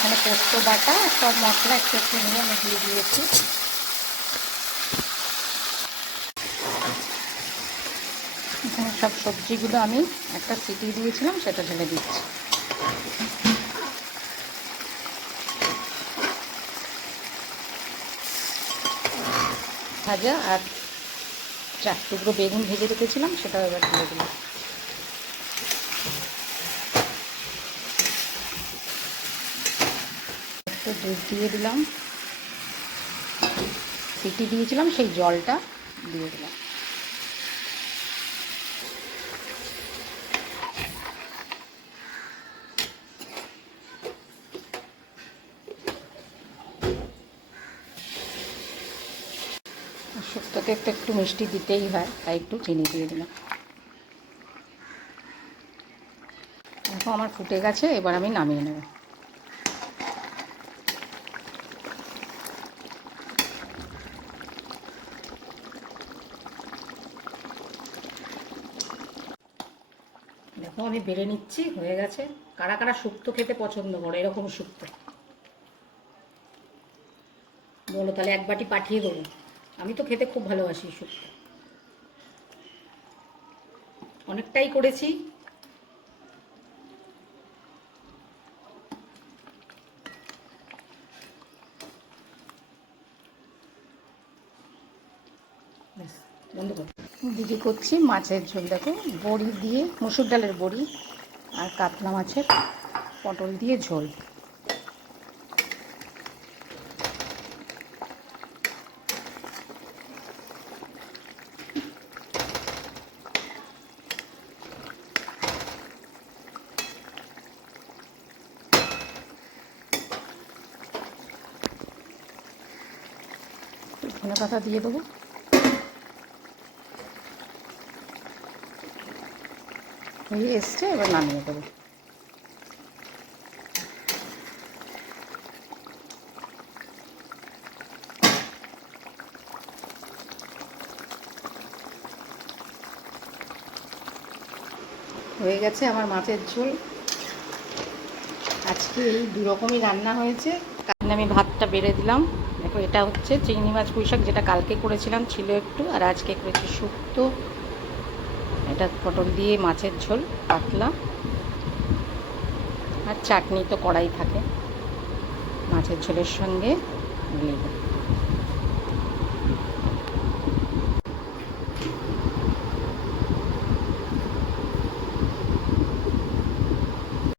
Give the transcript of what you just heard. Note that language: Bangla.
এখানে পোস্ত বাটা সব মশলা একটু একটু নিয়ে আমি দিয়ে দিয়েছি। এখানে সব সবজিগুলো আমি একটা সিটি দিয়েছিলাম, সেটা ঢেলে দিচ্ছি। ভাজা আর 4 টুকরো বেগুন ভেজে রেখেছিলাম, সেটাও এবার ঢেলে দিলাম। একটু দুধ দিয়ে দিলাম, সিটি দিয়েছিলাম সেই জলটা দিয়ে দিলাম। শুক্তোতে একটু মিষ্টি দিতেই হয়, তাই একটু চিনি দিয়ে দিলাম। দেখো আমার ফুটে গেছে, এবার আমি নামিয়ে নেব। দেখো আমি বেড়ে নিচ্ছি, হয়ে গেছে। কারা কারা শুক্তো খেতে পছন্দ করে, এরকম শুক্তো বলো, তাহলে এক বাটি পাঠিয়ে দেবো। আমি তো খেতে খুব ভালোবাসি শুক্তো, অনেকটাই করেছি। বন্ধ কর। দিদি করছি মাছের ঝোল। দেখো বড়ি দিয়ে, মসুর ডালের বড়ি আর কাতলা মাছের পটল দিয়ে ঝোল। ধনে পাতা দিয়ে দেবো। হয়ে এসছে, এবার নামিয়ে দেবো। হয়ে গেছে আমার মাছের ঝোল। আজকে এই দু রকমই রান্না হয়েছে। কালকে আমি ভাতটা বেড়ে দিলাম। দেখো এটা হচ্ছে চিংড়ি মাছ পুঁই শাক, যেটা কালকে করেছিলাম, ছিল একটু, আর আজকে করেছি শুক্তো। এটা পটল দিয়ে মাছের ঝোল পাতলা, আর চাটনি তো কড়াই থাকে মাছের ঝোলের সঙ্গে।